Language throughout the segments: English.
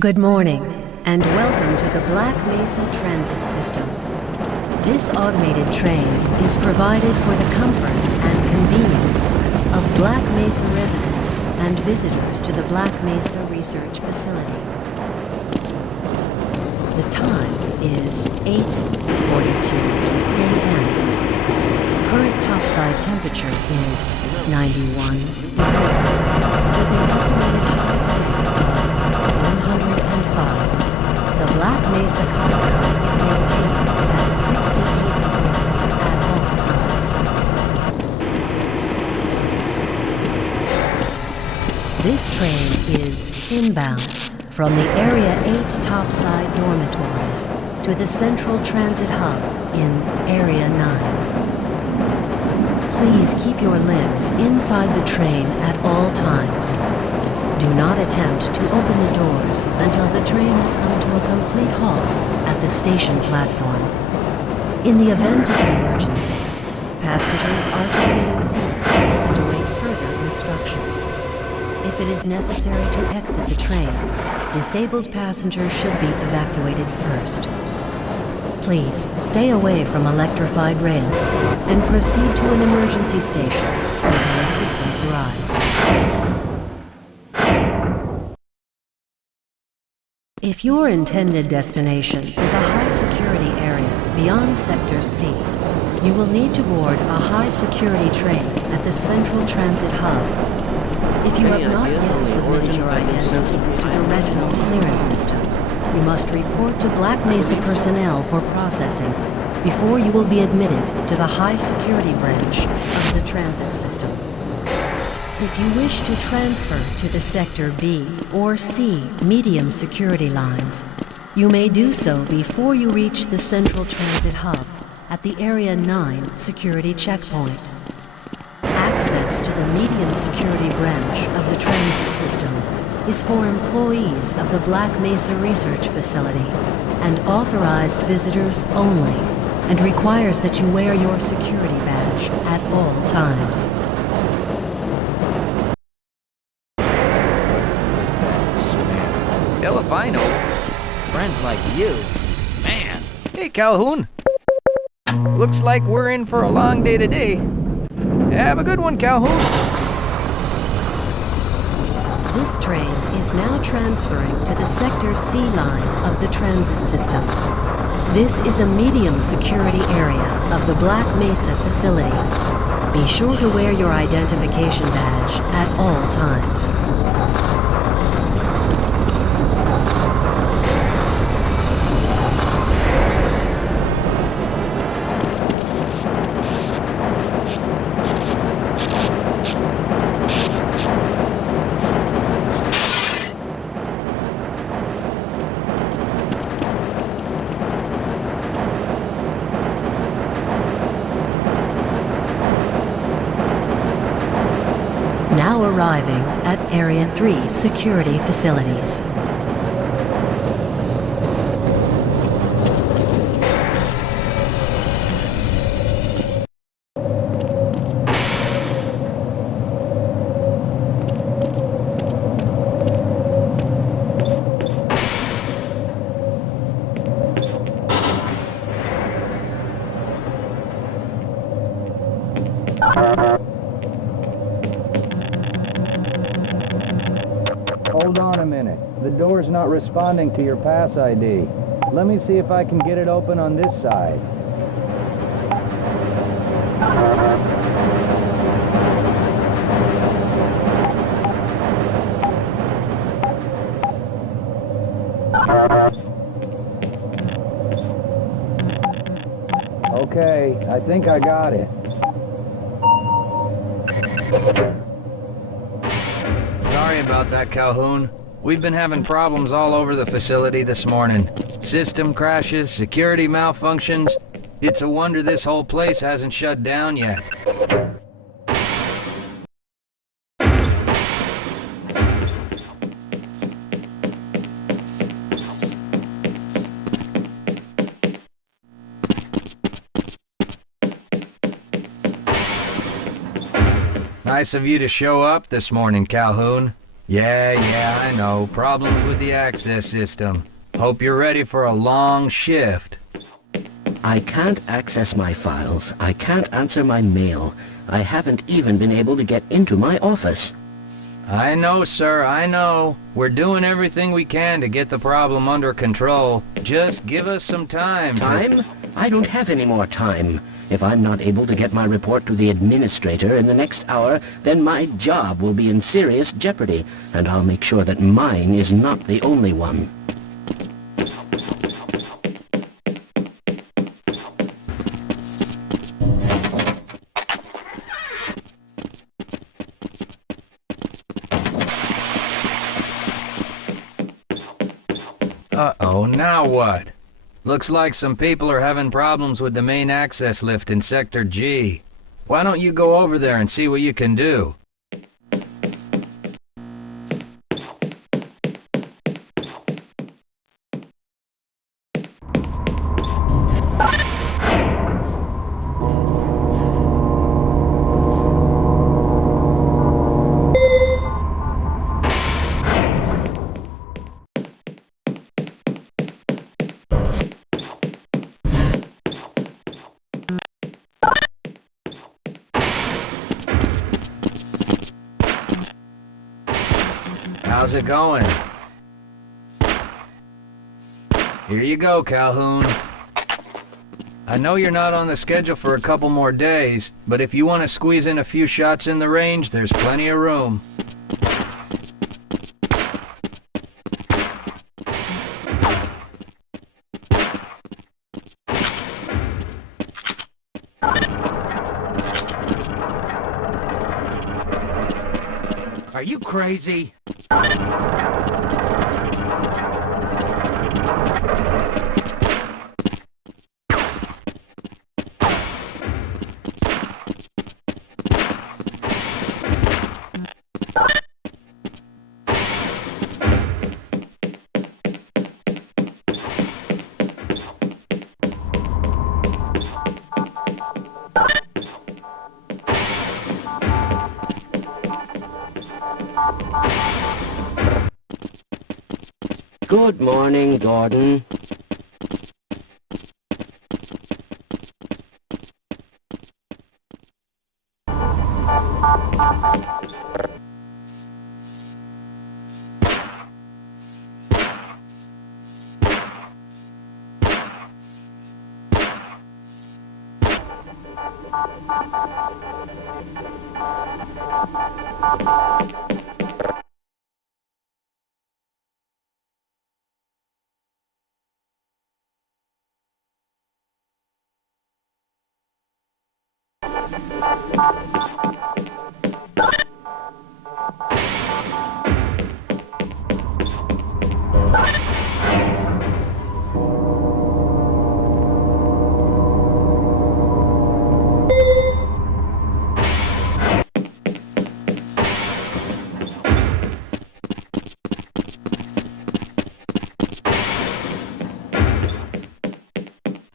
Good morning, and welcome to the Black Mesa Transit System. This automated train is provided for the comfort and convenience of Black Mesa residents and visitors to the Black Mesa Research Facility. The time is 8:42 a.m. Current topside temperature is 91 degrees, with an estimated high tide of 105. The Black Mesa compound is maintained at 68 degrees at all times. This train is inbound from the Area 8 topside dormitories to the Central Transit Hub in Area 9. Please keep your limbs inside the train at all times. Do not attempt to open the doors until the train has come to a complete halt at the station platform. In the event of an emergency, passengers are to remain seated and await further instruction. If it is necessary to exit the train, disabled passengers should be evacuated first. Please stay away from electrified rails and proceed to an emergency station until assistance arrives. If your intended destination is a high-security area beyond Sector C, you will need to board a high-security train at the Central Transit Hub. If you have not yet submitted your identity to the retinal clearance system, you must report to Black Mesa personnel for processing before you will be admitted to the high-security branch of the transit system. If you wish to transfer to the Sector B or C medium security lines, you may do so before you reach the Central Transit Hub at the Area 9 security checkpoint. Access to the medium security branch of the transit system is for employees of the Black Mesa Research Facility and authorized visitors only, and requires that you wear your security badge at all times. Hell if I know. Friends like you. Man. Hey, Calhoun. Looks like we're in for a long day today. Have a good one, Calhoun. This train is now transferring to the Sector C line of the transit system. This is a medium security area of the Black Mesa facility. Be sure to wear your identification badge at all times. Now arriving at Area 3 security facilities. Hold on a minute. The door's not responding to your pass ID. Let me see if I can get it open on this side. Okay, I think I got it. Sorry about that, Calhoun. We've been having problems all over the facility this morning. System crashes, security malfunctions. It's a wonder this whole place hasn't shut down yet. Nice of you to show up this morning, Calhoun. Yeah, I know. Problems with the access system. Hope you're ready for a long shift. I can't access my files. I can't answer my mail. I haven't even been able to get into my office. I know, sir, I know. We're doing everything we can to get the problem under control. Just give us some time. Time? I don't have any more time. If I'm not able to get my report to the administrator in the next hour, then my job will be in serious jeopardy, and I'll make sure that mine is not the only one. Uh-oh, now what? Looks like some people are having problems with the main access lift in Sector G. Why don't you go over there and see what you can do? How's it going? Here you go, Calhoun. I know you're not on the schedule for a couple more days, but if you want to squeeze in a few shots in the range, there's plenty of room. Are you crazy? Good morning, Gordon.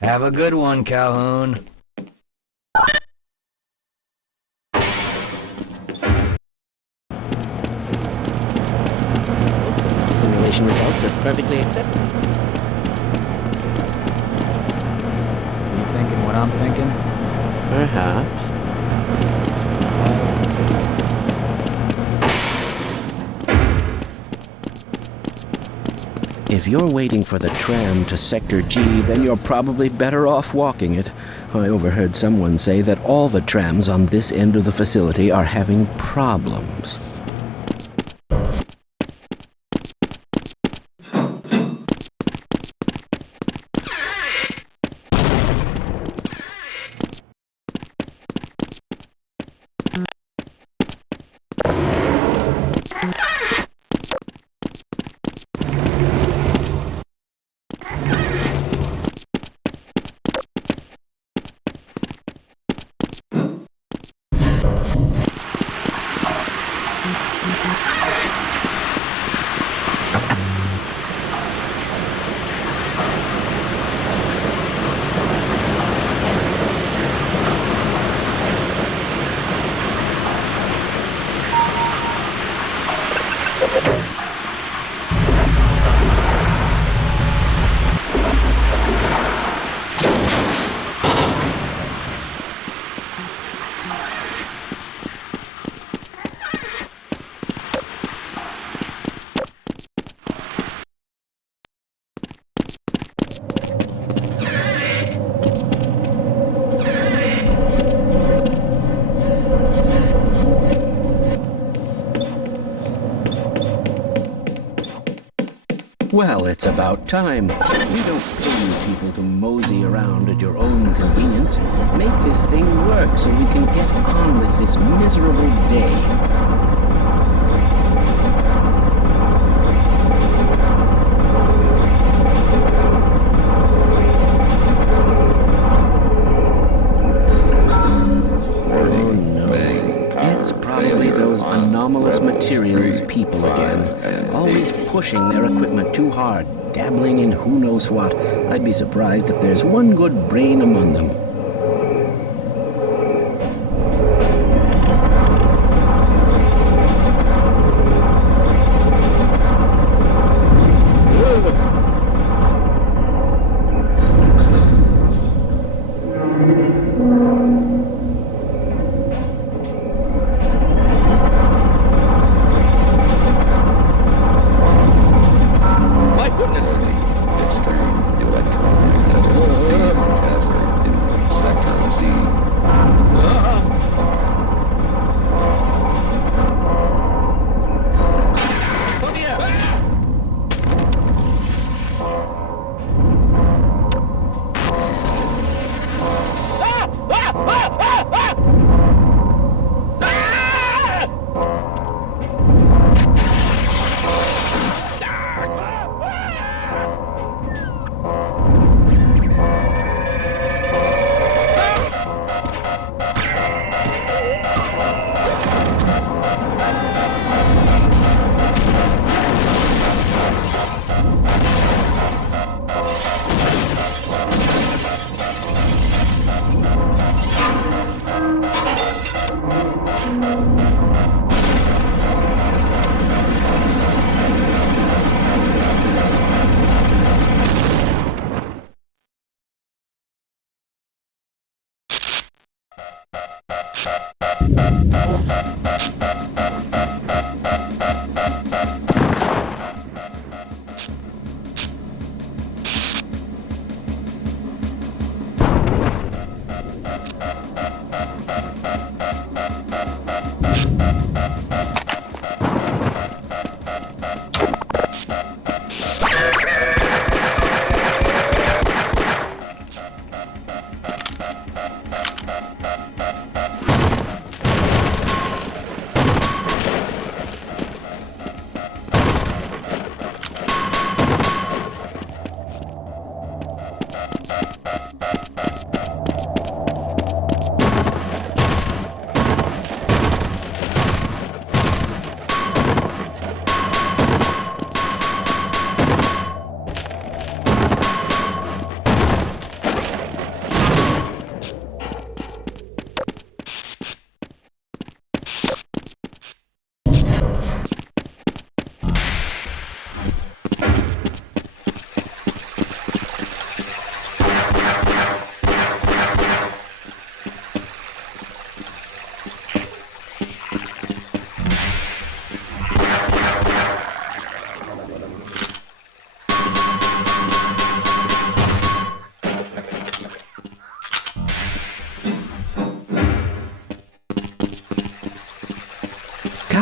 Have a good one, Calhoun. Simulation results are perfectly acceptable. You thinking what I'm thinking? Perhaps. If you're waiting for the tram to Sector G, then you're probably better off walking it. I overheard someone say that all the trams on this end of the facility are having problems. Well, it's about time. We don't pay you people to mosey around at your own convenience. Make this thing work so we can get on with this miserable day. Anomalous materials people again, always pushing their equipment too hard, dabbling in who knows what. I'd be surprised if there's one good brain among them.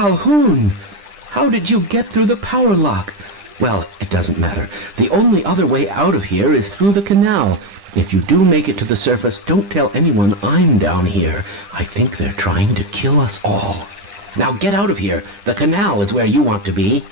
Calhoun! How did you get through the power lock? Well, it doesn't matter. The only other way out of here is through the canal. If you do make it to the surface, don't tell anyone I'm down here. I think they're trying to kill us all. Now get out of here. The canal is where you want to be.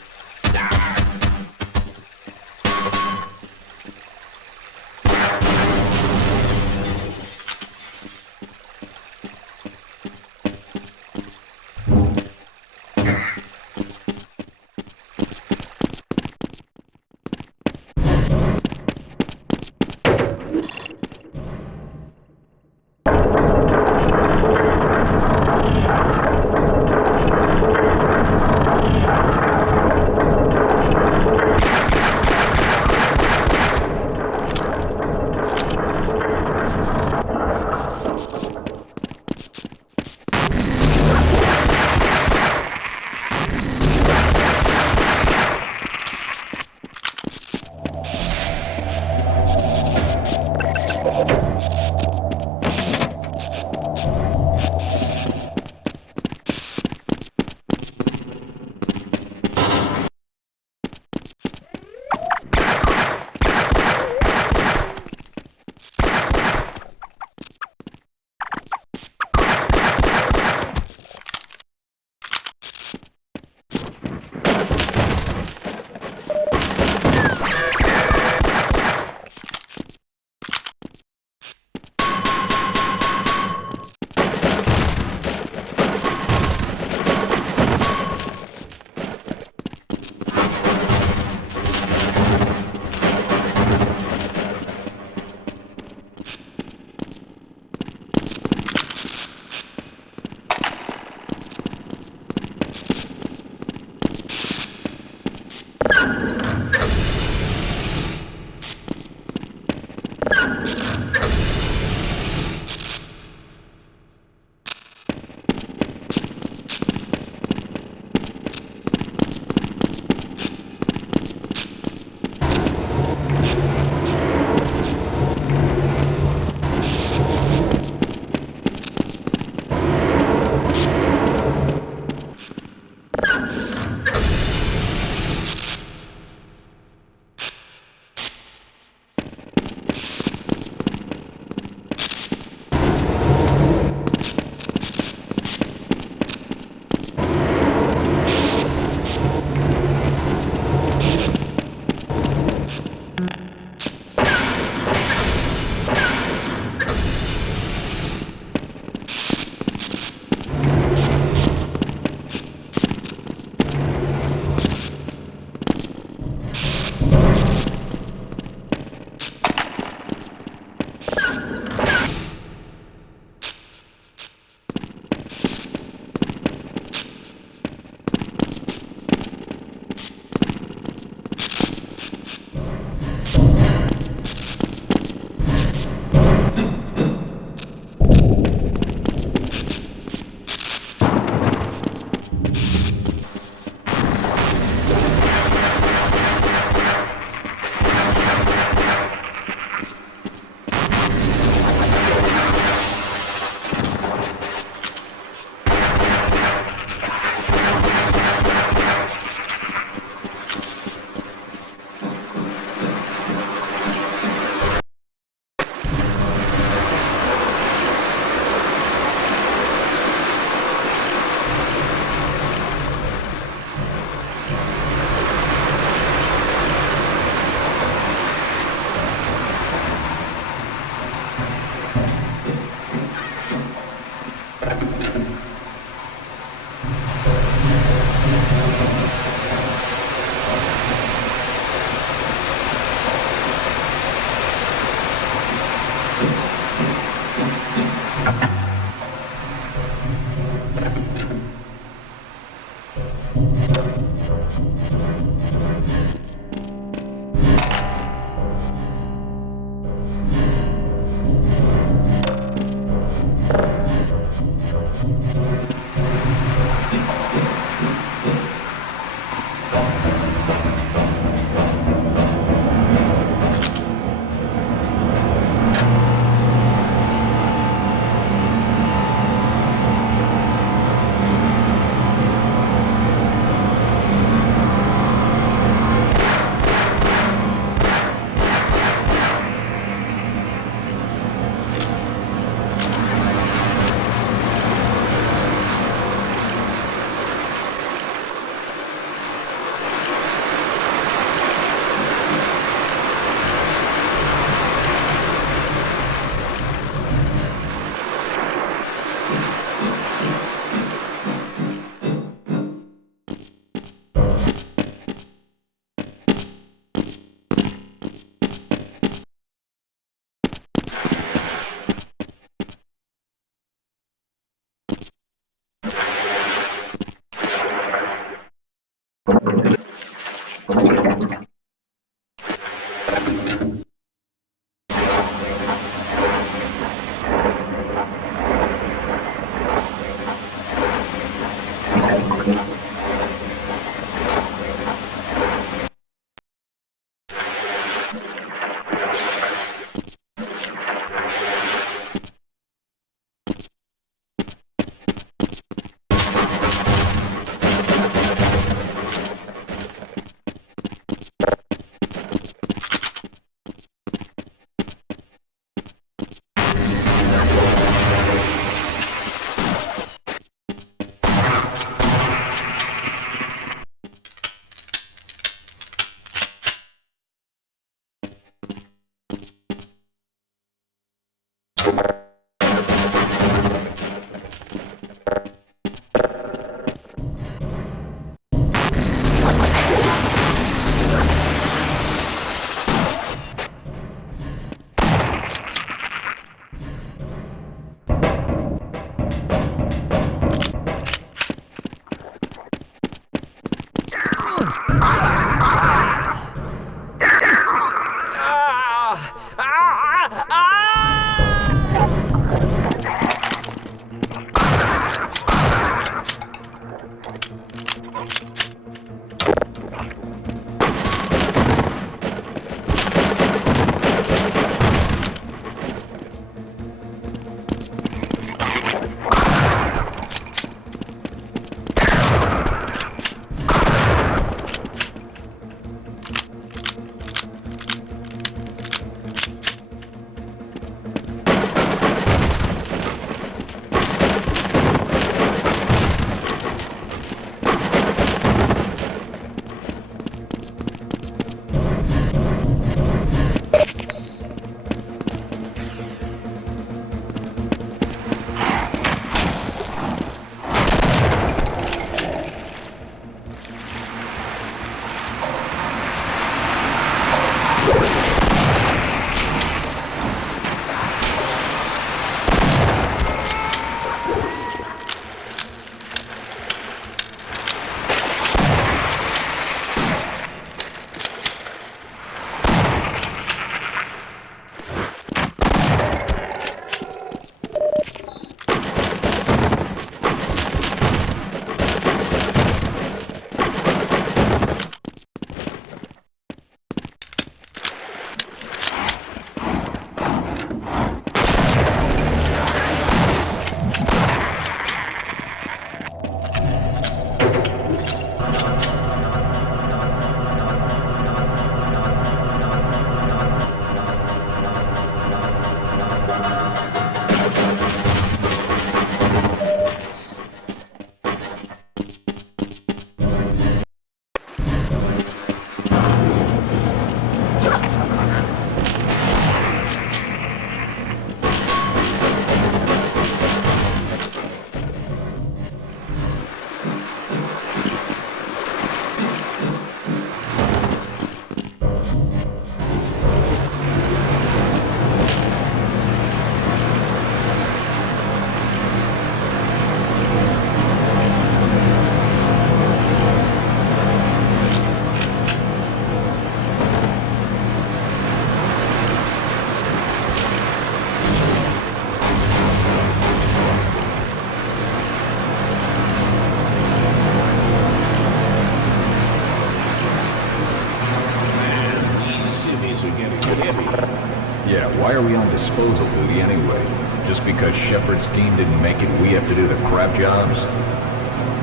Yeah, why are we on disposal duty anyway? Just because Shepard's team didn't make it, we have to do the crap jobs?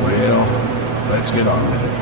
Well, let's get on with it.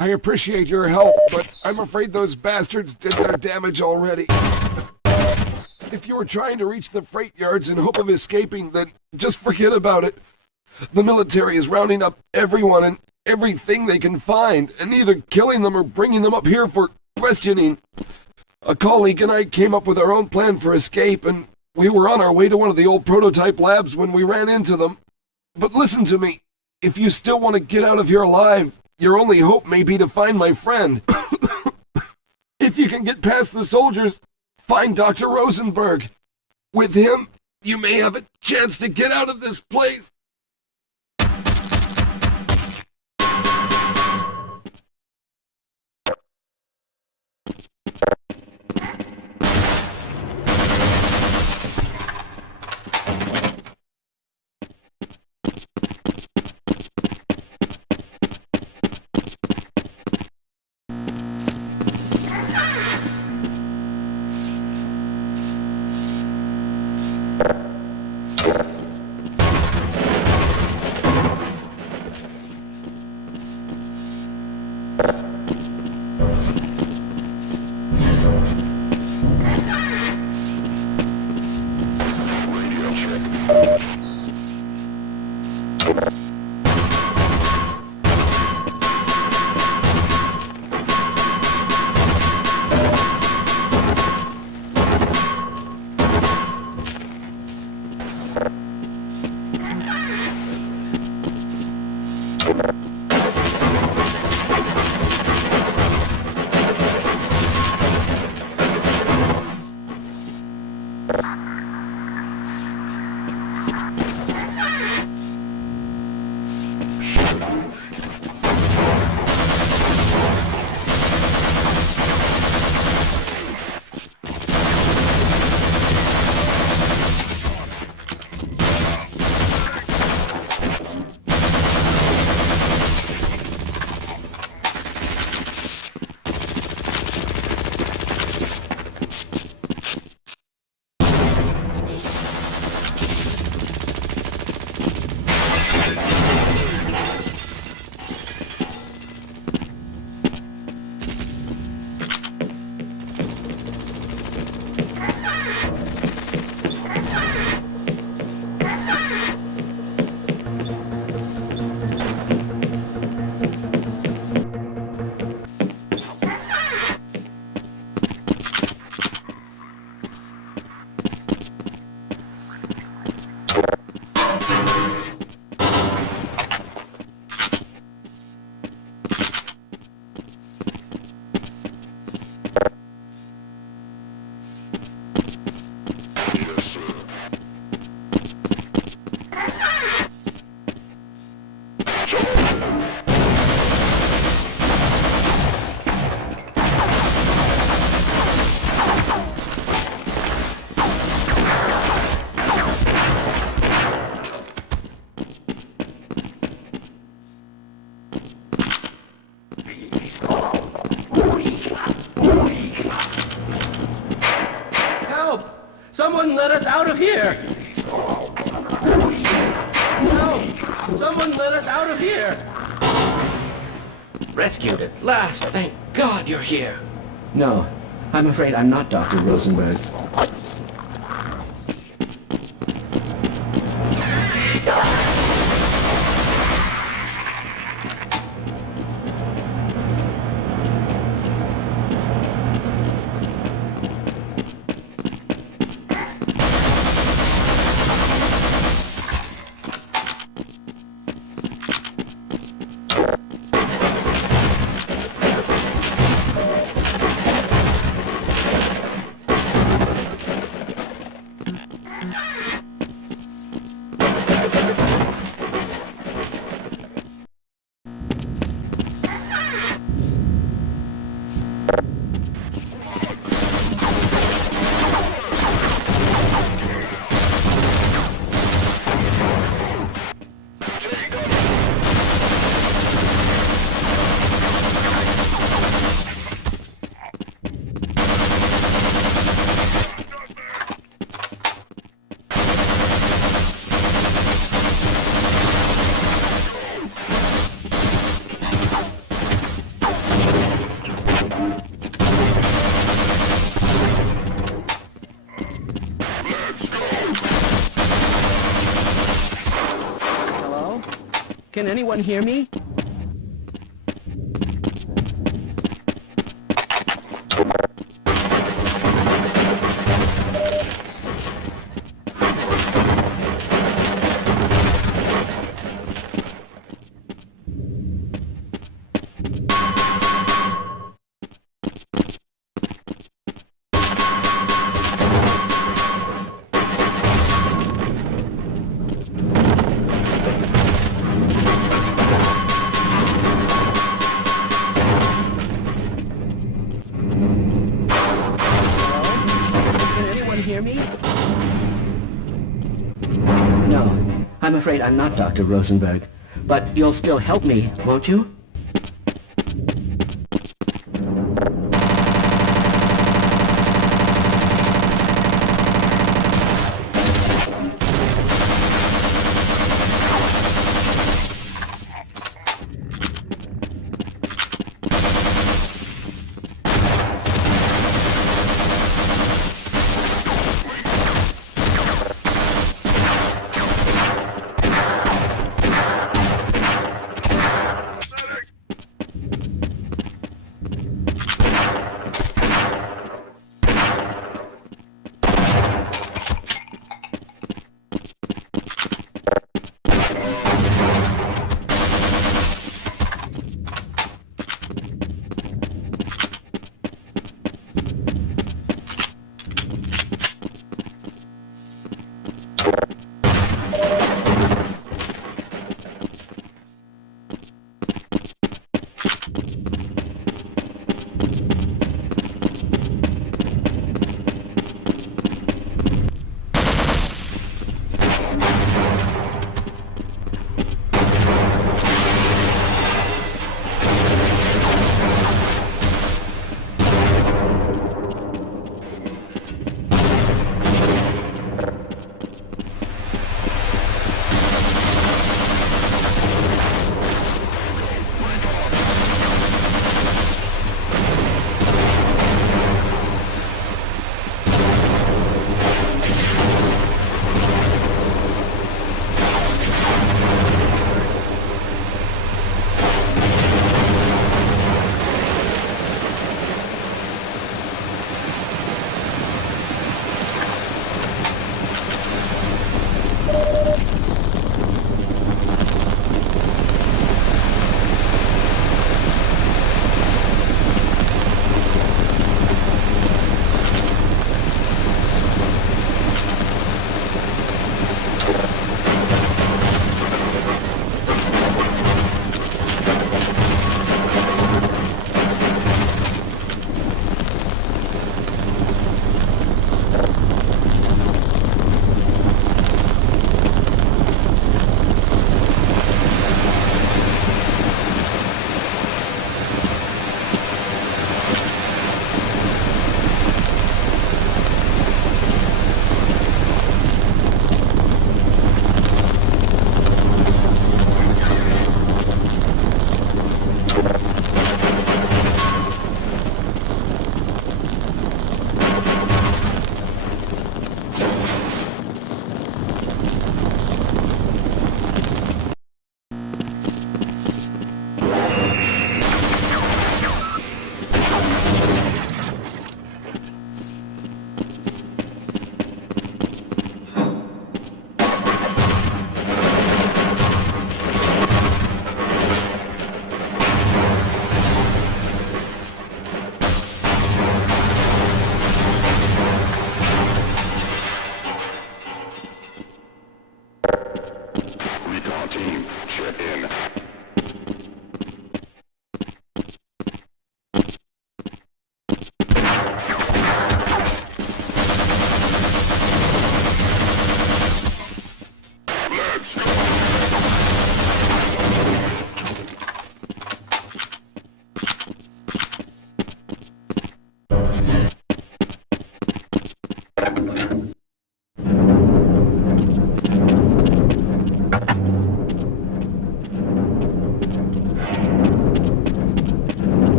I appreciate your help, but I'm afraid those bastards did their damage already. If you were trying to reach the freight yards in hope of escaping, then just forget about it. The military is rounding up everyone and everything they can find, and either killing them or bringing them up here for questioning. A colleague and I came up with our own plan for escape, and we were on our way to one of the old prototype labs when we ran into them. But listen to me. If you still want to get out of here alive, your only hope may be to find my friend. If you can get past the soldiers, find Dr. Rosenberg. With him, you may have a chance to get out of this place. Someone let us out of here! No! Someone let us out of here! Rescued at last! Thank God you're here! No, I'm afraid I'm not Dr. Rosenberg. Can anyone hear me? Hear me? No, I'm afraid I'm not Dr. Rosenberg, but you'll still help me, won't you?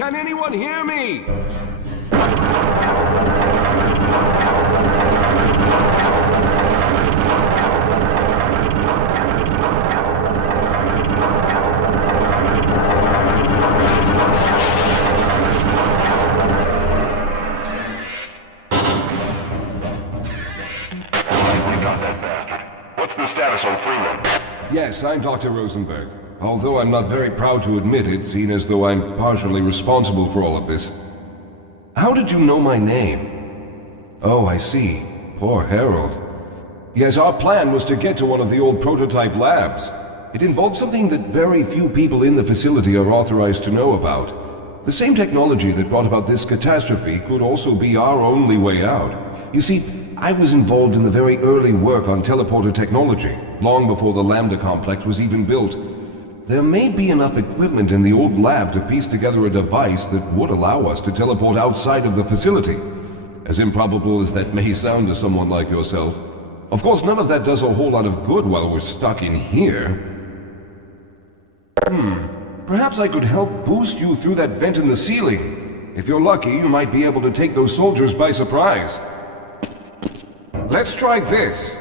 Can anyone hear me? got that bastard. What's the status on Freeman? Yes, I'm Dr. Rosenberg. Although I'm not very proud to admit it, seeing as though I'm partially responsible for all of this. How did you know my name? Oh, I see. Poor Harold. Yes, our plan was to get to one of the old prototype labs. It involved something that very few people in the facility are authorized to know about. The same technology that brought about this catastrophe could also be our only way out. You see, I was involved in the very early work on teleporter technology, long before the Lambda complex was even built. There may be enough equipment in the old lab to piece together a device that would allow us to teleport outside of the facility. As improbable as that may sound to someone like yourself. Of course, none of that does a whole lot of good while we're stuck in here. Perhaps I could help boost you through that vent in the ceiling. If you're lucky, you might be able to take those soldiers by surprise. Let's try this.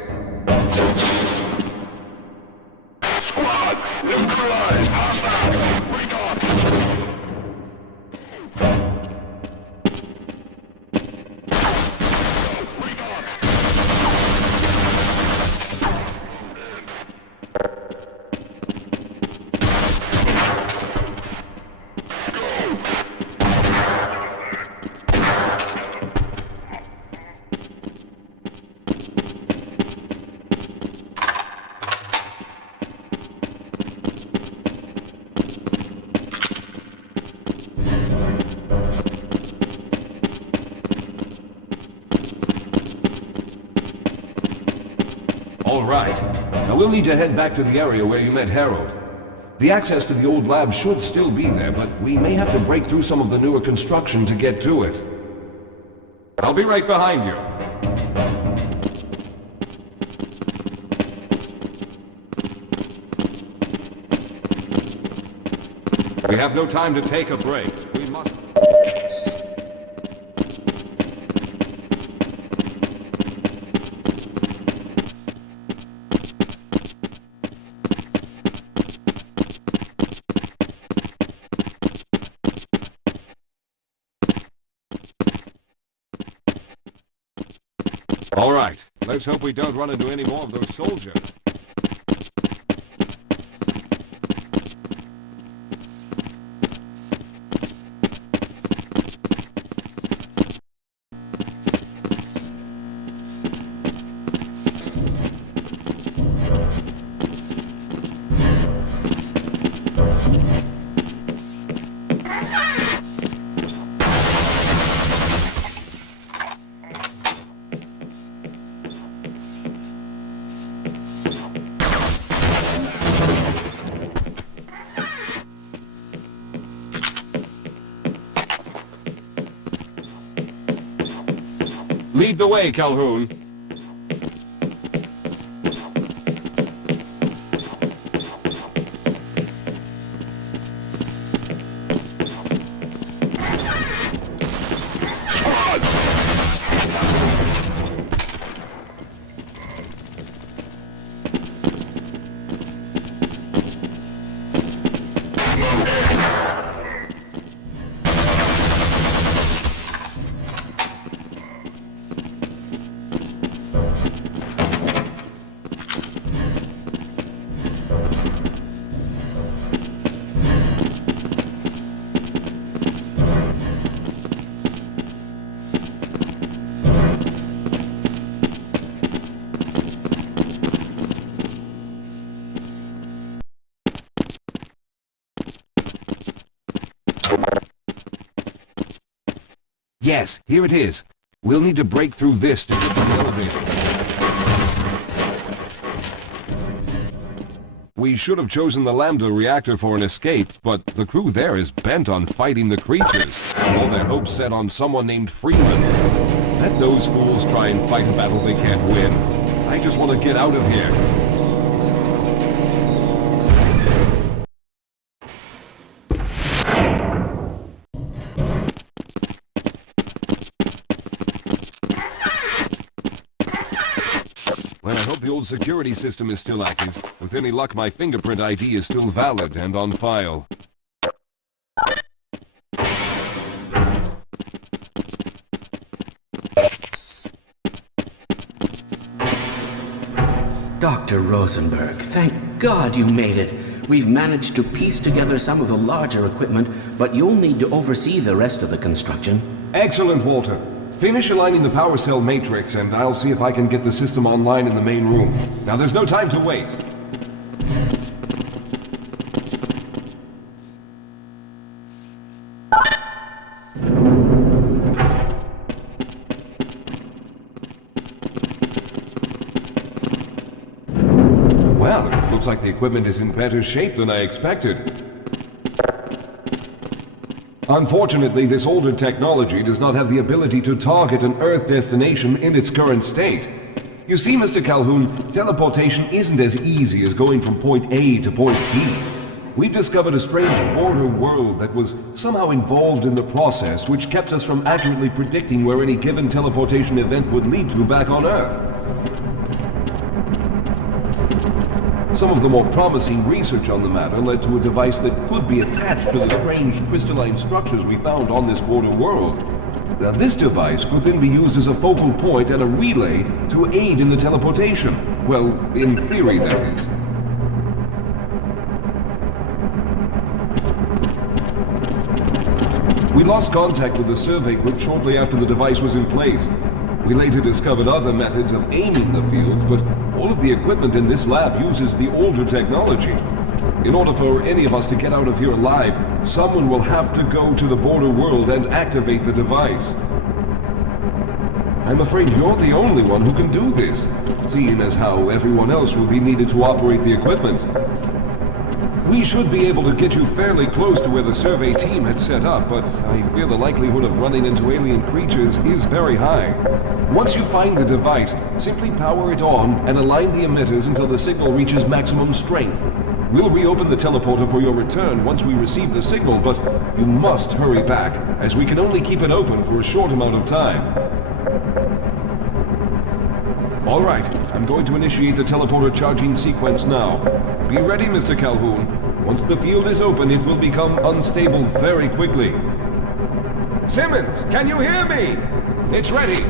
Squad, neutralize, hostile, recon. All right. Now we'll need to head back to the area where you met Harold. The access to the old lab should still be there, but we may have to break through some of the newer construction to get to it. I'll be right behind you. We have no time to take a break. We must... All right, let's hope we don't run into any more of those soldiers. Lead the way, Calhoun. Yes, here it is. We'll need to break through this to get to the elevator. We should have chosen the Lambda reactor for an escape, but the crew there is bent on fighting the creatures. All their hopes set on someone named Freeman. Let those fools try and fight a battle they can't win. I just want to get out of here. The old security system is still active. With any luck, my fingerprint ID is still valid and on file. Dr. Rosenberg, thank God you made it. We've managed to piece together some of the larger equipment, but you'll need to oversee the rest of the construction. Excellent, Walter. Finish aligning the power cell matrix, and I'll see if I can get the system online in the main room. Now, there's no time to waste. Well, it looks like the equipment is in better shape than I expected. Unfortunately, this older technology does not have the ability to target an Earth destination in its current state. You see, Mr. Calhoun, teleportation isn't as easy as going from point A to point B. We've discovered a strange border world that was somehow involved in the process, which kept us from accurately predicting where any given teleportation event would lead to back on Earth. Some of the more promising research on the matter led to a device that could be attached to the strange crystalline structures we found on this border world. Now, this device could then be used as a focal point and a relay to aid in the teleportation. Well, in theory, that is. We lost contact with the survey group shortly after the device was in place. We later discovered other methods of aiming the field, but all of the equipment in this lab uses the older technology. In order for any of us to get out of here alive, someone will have to go to the border world and activate the device. I'm afraid you're the only one who can do this, seeing as how everyone else will be needed to operate the equipment. We should be able to get you fairly close to where the survey team had set up, but I fear the likelihood of running into alien creatures is very high. Once you find the device, simply power it on and align the emitters until the signal reaches maximum strength. We'll reopen the teleporter for your return once we receive the signal, but you must hurry back, as we can only keep it open for a short amount of time. All right, I'm going to initiate the teleporter charging sequence now. Be ready, Mr. Calhoun. Once the field is open, it will become unstable very quickly. Simmons, can you hear me? It's ready.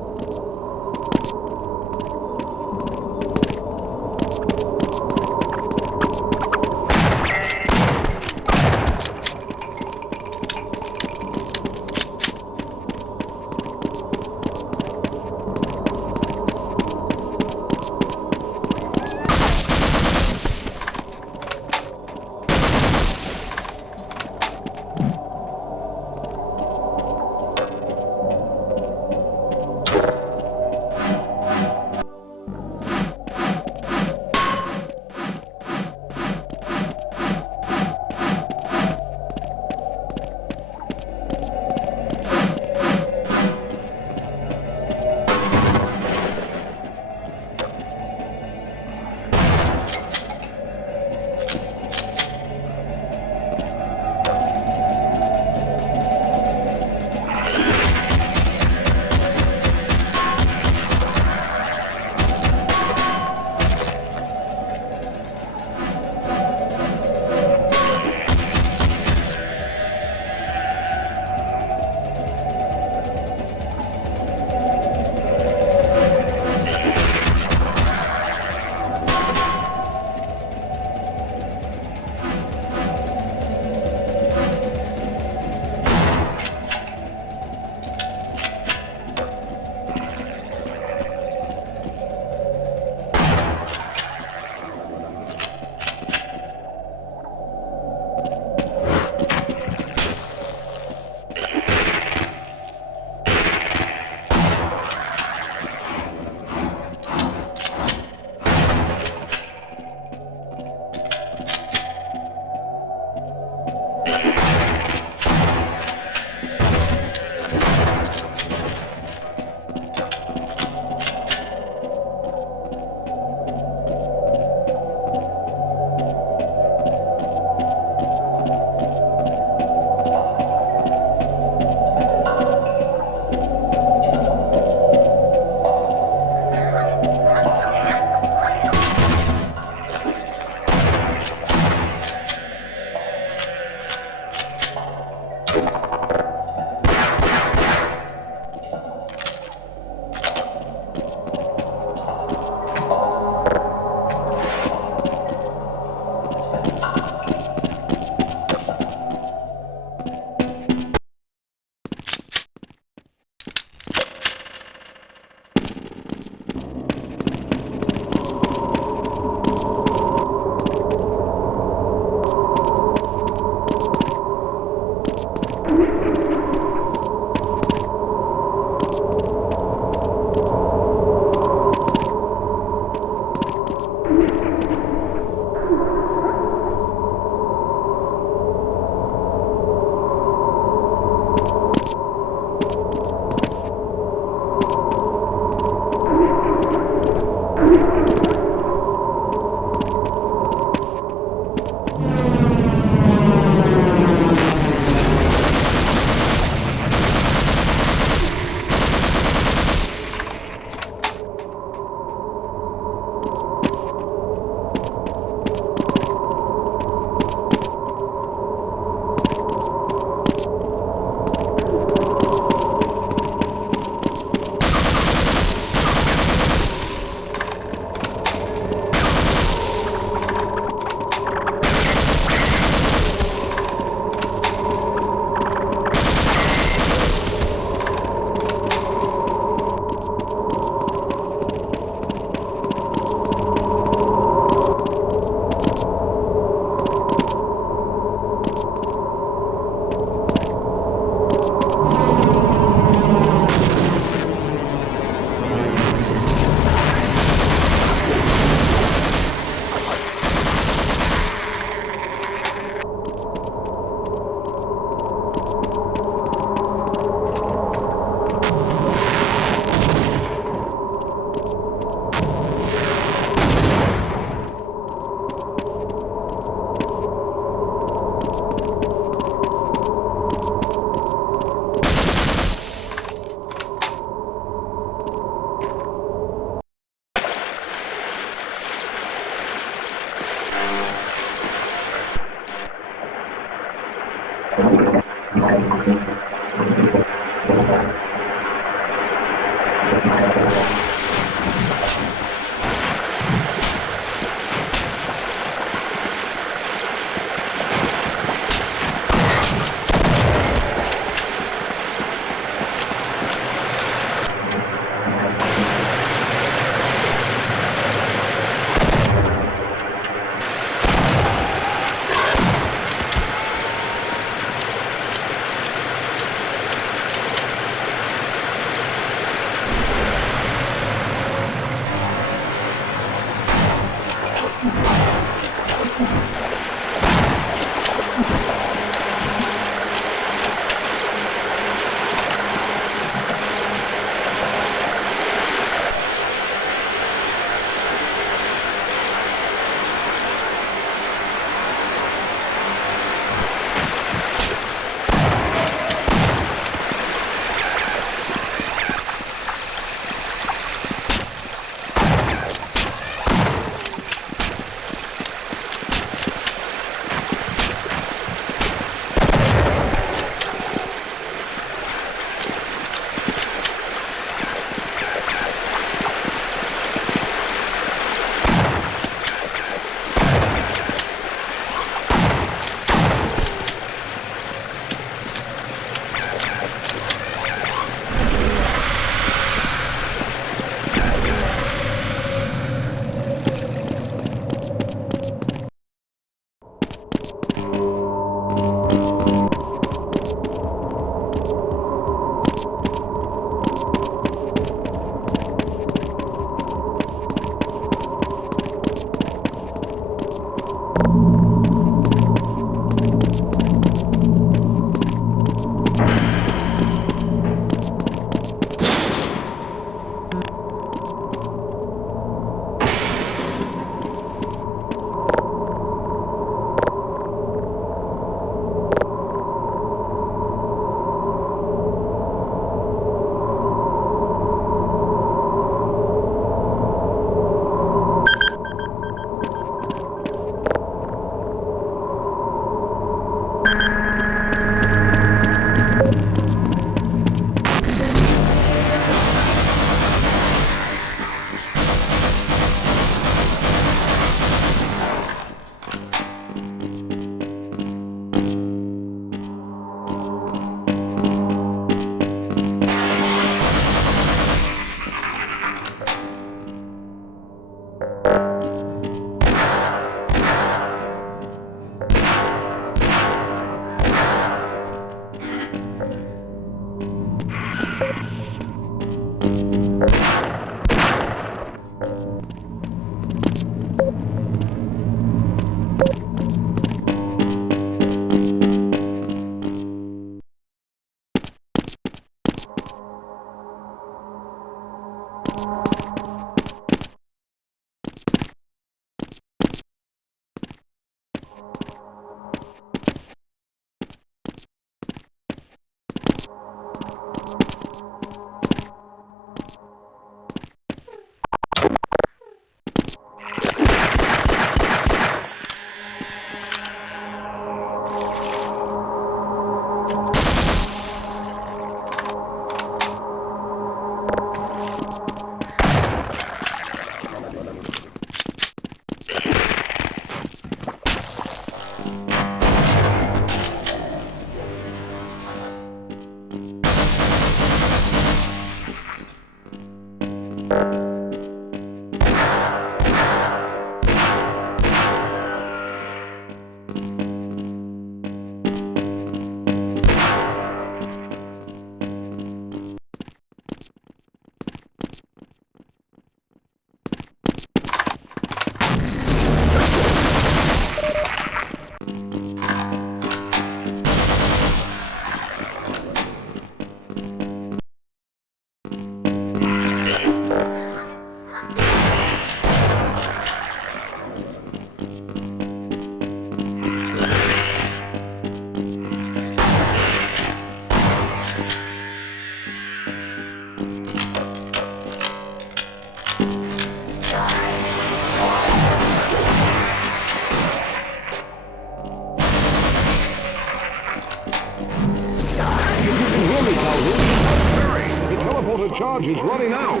charge is running out.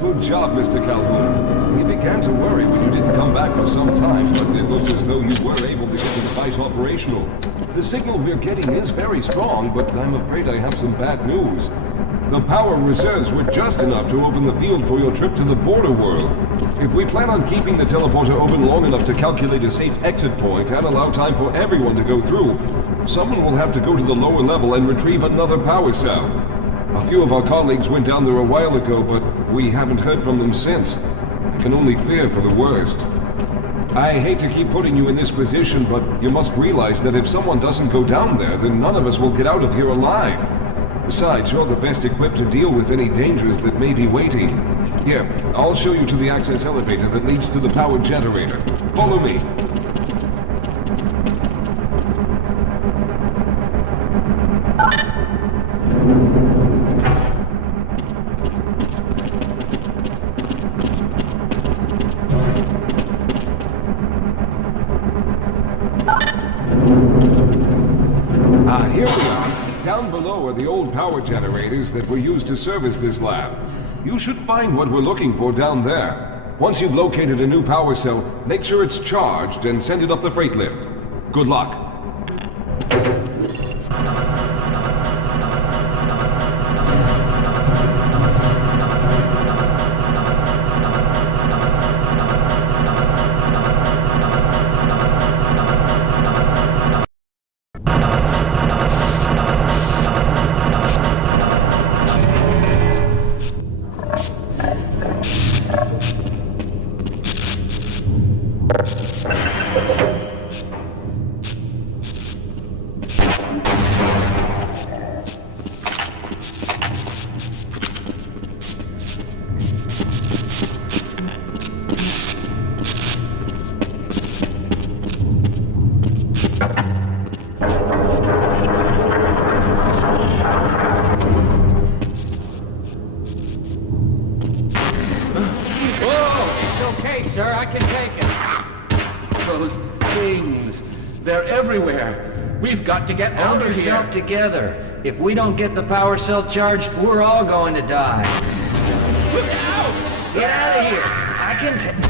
Good job, Mr. Calhoun. We began to worry when you didn't come back for some time, but it looks as though you were able to get the device operational. The signal we're getting is very strong, but I'm afraid I have some bad news. The power reserves were just enough to open the field for your trip to the border world. If we plan on keeping the teleporter open long enough to calculate a safe exit point and allow time for everyone to go through, someone will have to go to the lower level and retrieve another power cell. A few of our colleagues went down there a while ago, but we haven't heard from them since. I can only fear for the worst. I hate to keep putting you in this position, but you must realize that if someone doesn't go down there, then none of us will get out of here alive. Besides, you're the best equipped to deal with any dangers that may be waiting. Here, I'll show you to the access elevator that leads to the power generator. Follow me. Here we are. Down below are the old power generators that were used to service this lab. You should find what we're looking for down there. Once you've located a new power cell, make sure it's charged and send it up the freight lift. Good luck. Sir, I can take it. Those things, they're everywhere. We've got to get out Hold of yourself here. together. If we don't get the power cell charged, we're all going to die. Look out! Get out of here. I can take...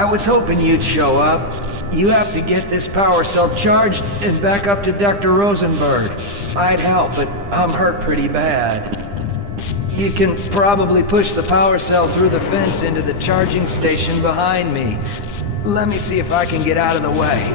I was hoping you'd show up. You have to get this power cell charged and back up to Dr. Rosenberg. I'd help, but I'm hurt pretty bad. You can probably push the power cell through the fence into the charging station behind me. Let me see if I can get out of the way.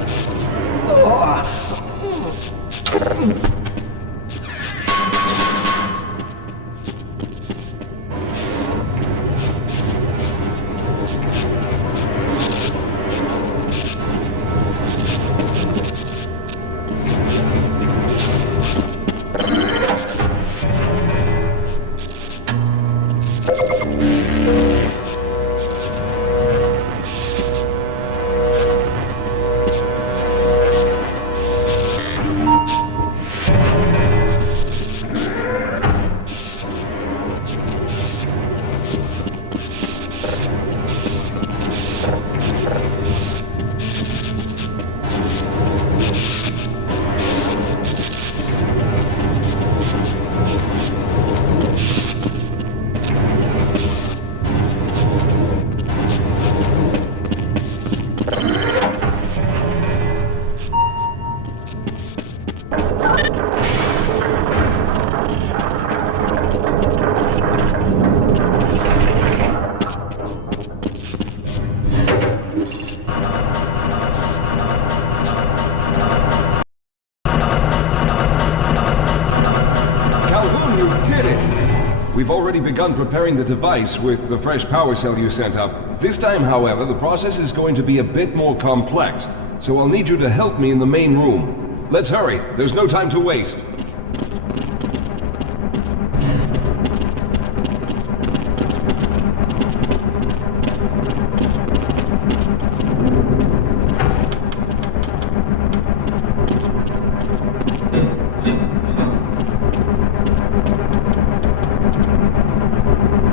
We've already begun preparing the device with the fresh power cell you sent up. This time, however, the process is going to be a bit more complex, so I'll need you to help me in the main room. Let's hurry. There's no time to waste.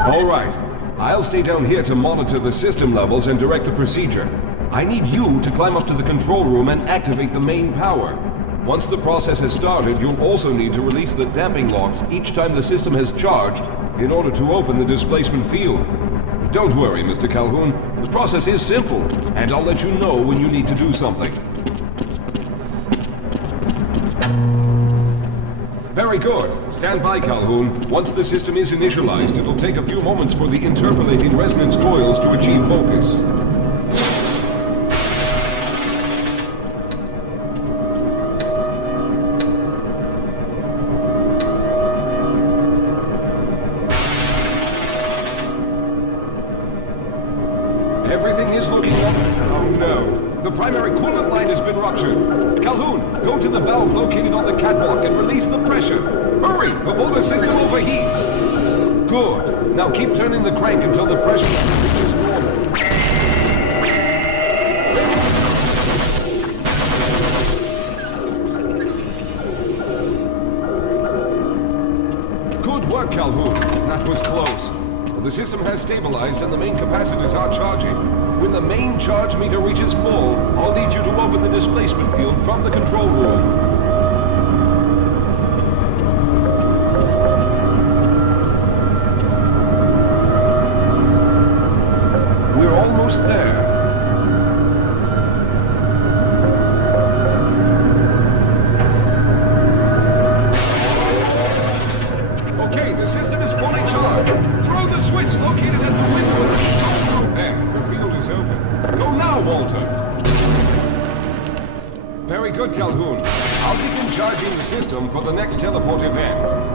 All right. I'll stay down here to monitor the system levels and direct the procedure. I need you to climb up to the control room and activate the main power. Once the process has started, you'll also need to release the damping locks each time the system has charged in order to open the displacement field. Don't worry, Mr. Calhoun. The process is simple, and I'll let you know when you need to do something. Very good. Stand by, Calhoun. Once the system is initialized, it'll take a few moments for the interpolating resonance coils to achieve focus. Everything is looking up. Oh no. The primary coolant line has been ruptured. Calhoun, go to the valve located on the catwalk and release the pressure. Hurry, before the system overheats. Good. Now keep turning the crank until the pressure is normal. Good work, Calhoun. That was close. The system has stabilized and the main capacitors are charging. When the main charge meter reaches full, I'll need you to open the displacement field from the control room. We're almost there. Okay, the system is fully charged. Throw the switch located at the window. There, the field is open. Go now, Walter. Very good, Calhoun. I'll begin charging the system for the next teleport event.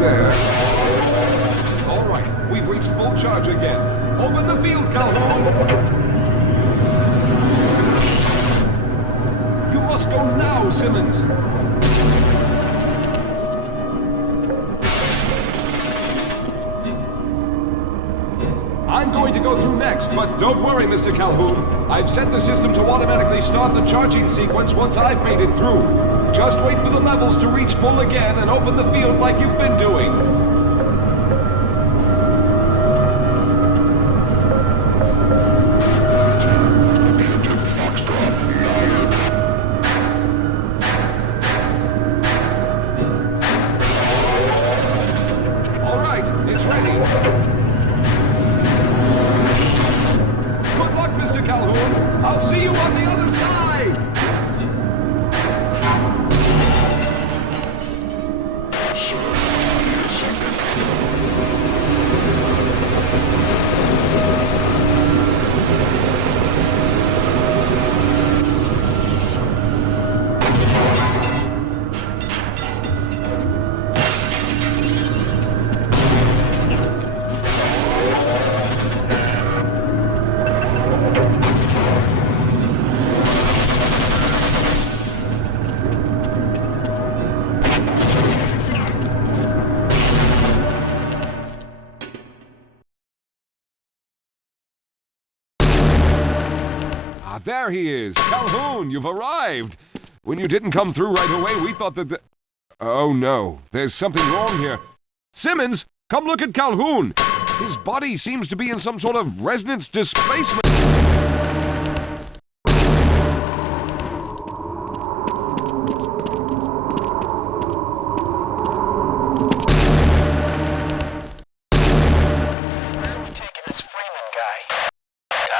There. All right, we've reached full charge again. Open the field, Calhoun! You must go now, Simmons! I'm going to go through next, but don't worry, Mr. Calhoun. I've set the system to automatically start the charging sequence once I've made it through. Just wait for the levels to reach full again and open the field like you've been doing. All right, it's ready. Good luck, Mr. Calhoun. I'll see you on the other side. There he is. Calhoun, you've arrived. When you didn't come through right away, we thought that Oh no, there's something wrong here. Simmons, come look at Calhoun. His body seems to be in some sort of resonance displacement.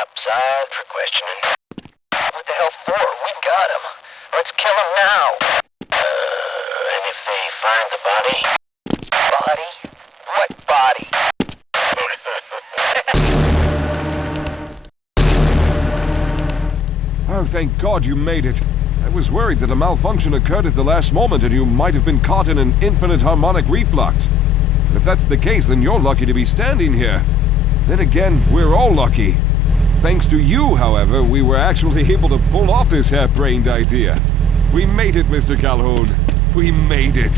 Upside for questioning. What the hell for? We got him. Let's kill him now. And if they find the body? Body? What body? Oh, thank God you made it. I was worried that a malfunction occurred at the last moment and you might have been caught in an infinite harmonic reflux. But if that's the case, then you're lucky to be standing here. Then again, we're all lucky. Thanks to you, however, we were actually able to pull off this harebrained idea. We made it, Mr. Calhoun. We made it.